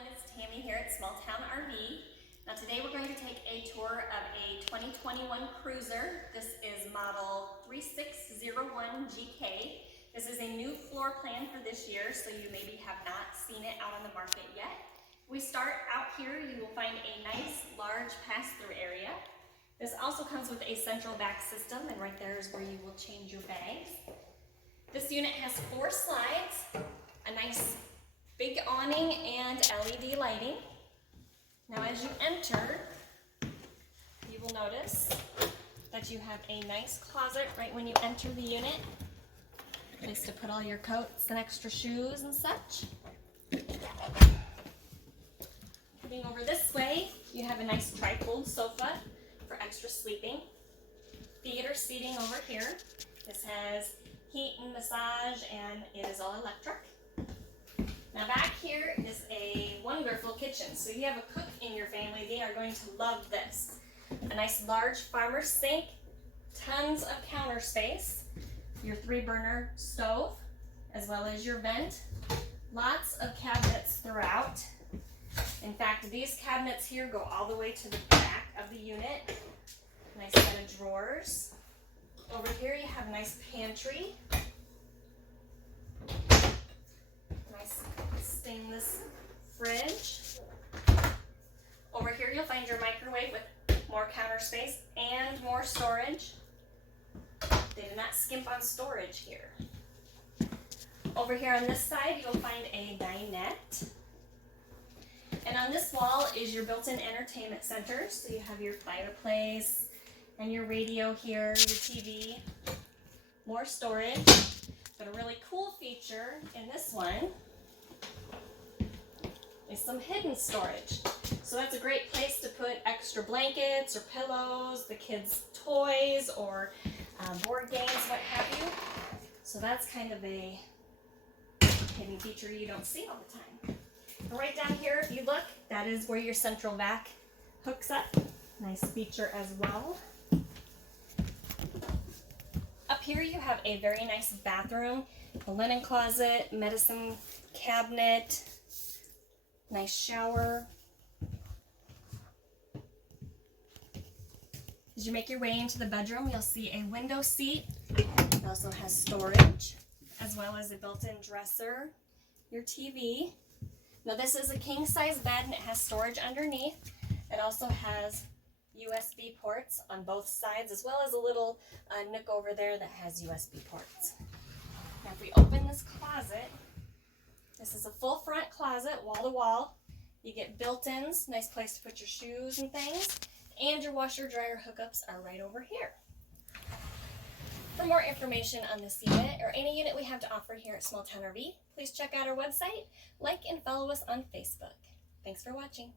everyone, it's Tammy here at Small Town RV. Now today we're going to take a tour of a 2021 Cruiser. This is model 3601GK. This is a new floor plan for this year, so you maybe have not seen it out on the market yet. We start out here, you will find a nice large pass-through area. This also comes with a central vac system, and right there is where you will change your bags. This unit has 4 slides, a nice big awning, and LED lighting. Now as you enter, you will notice that you have a nice closet right when you enter the unit. Place to put all your coats and extra shoes and such. Moving over this way, you have a nice tri-fold sofa for extra sleeping. Theater seating over here. This has heat and massage, and it is all electric. Now back here is a wonderful kitchen. So you have a cook in your family, they are going to love this. A nice large farmer's sink, tons of counter space, your 3-burner stove, as well as your vent. Lots of cabinets throughout. In fact, these cabinets here go all the way to the back of the unit. Nice set of drawers. Over here you have a nice pantry. Nice stainless fridge. Over here you'll find your microwave with more counter space and more storage. They did not skimp on storage here. Over here on this side you'll find a dinette. And on this wall is your built-in entertainment center. So you have your fireplace and your radio here, your TV, more storage. But a really cool feature in this one is some hidden storage. So that's a great place to put extra blankets or pillows, the kids' toys, or board games, what have you. So that's kind of a hidden feature you don't see all the time. And right down here, if you look, that is where your central vac hooks up. Nice feature as well. Up here you have a very nice bathroom, a linen closet, medicine cabinet, nice shower. As you make your way into the bedroom, you'll see a window seat. It also has storage, as well as a built-in dresser, your TV. Now this is a king-size bed and it has storage underneath. It also has USB ports on both sides, as well as a little nook over there that has USB ports. Now if we open this closet, this is a full front closet, wall to wall. You get built-ins, nice place to put your shoes and things, and your washer dryer hookups are right over here. For more information on this unit or any unit we have to offer here at Small Town RV, please check out our website, like and follow us on Facebook. Thanks for watching.